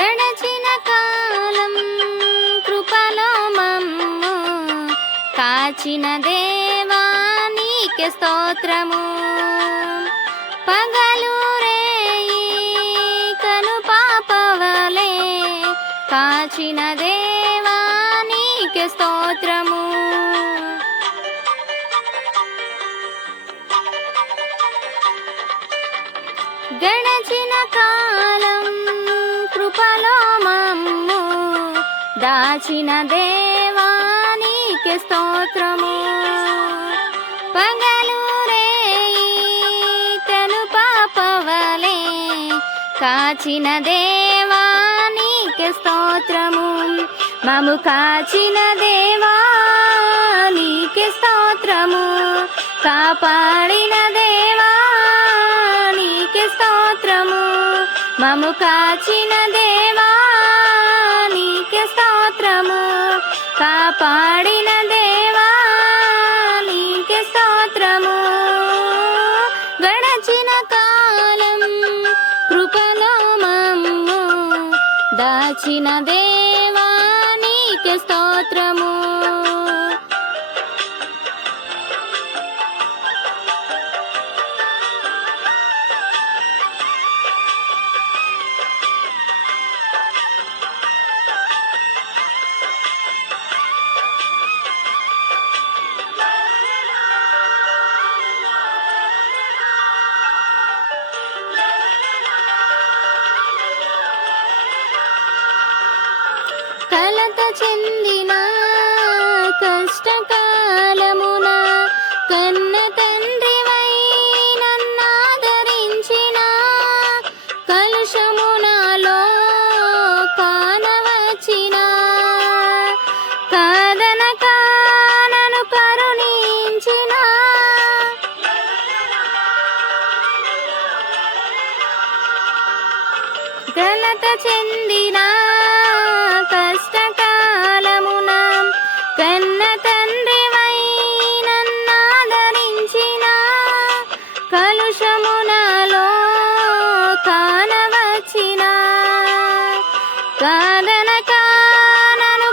గడచిన కాలం కృపలో మమ్ము కాచిన దేవా నీకే స్తోత్రము. పగలు రేయి కను పాపవలే కాచిన దేవా నీకే స్తోత్రము. గడచిన కాలం కృపలో మమ్ము దాచిన దేవా నీకే స్తోత్రము. పగలు రేయి కను పాపవలే కాచిన దేవా నీకే స్తోత్రము. మము కాచిన దేవా నీకే స్తోత్రము. కాపాడిన దేవా నీకే స్తోత్రము. మము కాచిన దేవా నీకే స్తోత్రము. కాపాడిన దేవా నీకే స్తోత్రము. గడచిన కాలం కృపలో మమ్ము దాచిన దేవా నీకే స్తోత్రము. కలత చెందిన కష్టకాలమున కన్న తండ్రివై నన్నాదరించిన కలుషమునాలో కానవచ్చిన కాదనక నన్ను కరుణించిన కలత చెందిన కష్టకాలమున కన్న తండ్రివై నన్నాదరించిన కలుషమునాలో కానవచ్చిన కాదనక నన్ను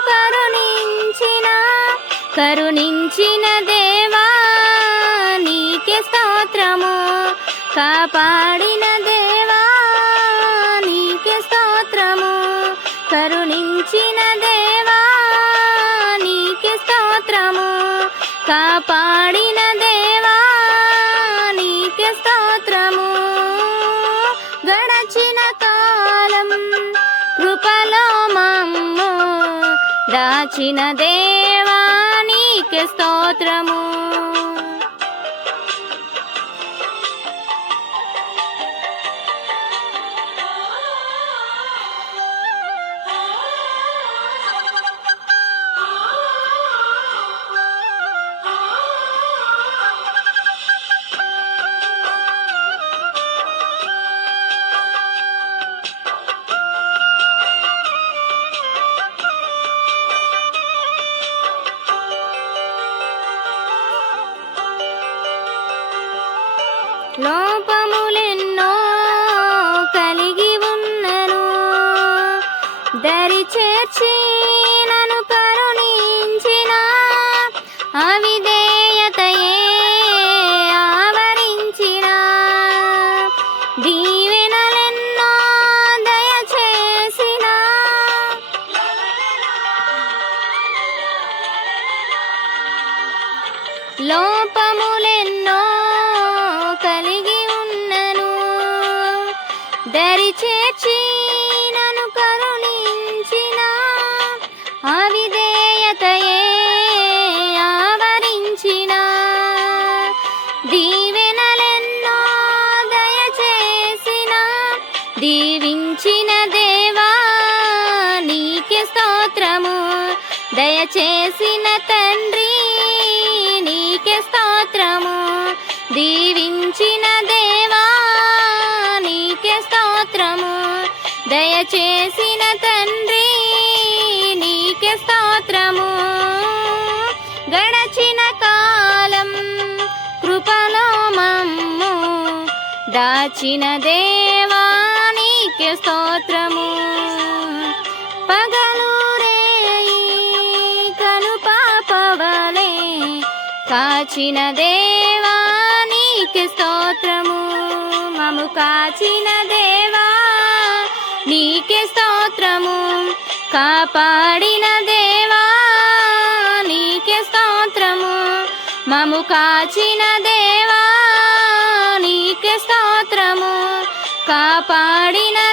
కరుణించిన దేవా నీకే స్తోత్రము. కాపాడిన దేవా నీకే స్తోత్రము. కరుణించిన దేవా నీకే స్తోత్రము. కాపాడిన దేవా నీకే స్తోత్రము. గడచిన కాలం కృపలో మమ్ము దాచిన దేవా నీకే స్తోత్రము. లోపములెన్నో కలిగి ఉన్నను దరి చేర్చి నన్ను కరుణించిన అవిధేయతయే ఆవరించిన దీవెనలెన్నో దయచేసిన లోపములెన్నో కలిగి ఉన్నను దరి చేర్చి నన్ను కరుణించిన అవిధేయతయే ఆవరించిన దీవెనలెన్నో దయచేసిన దీవించిన దేవా నీకే స్తోత్రము. దయచేసిన తండ్రి నీకే స్తోత్రము. దీవించిన దేవా నీకే స్తోత్రము. దయచేసిన తండ్రి నీకే స్తోత్రము. గడచిన కాలం కృపలో మమ్ము దాచిన దేవా నీకే నీకే స్తోత్రము. పగలు రేయి కను పాపవలే కాచిన దేవా నీకే స్తోత్రము. మము కాచిన దేవా నీకే స్తోత్రము. కాపాడిన దేవా నీకే స్తోత్రము. మము కాచిన దేవా నీకే స్తోత్రము. కాపాడిన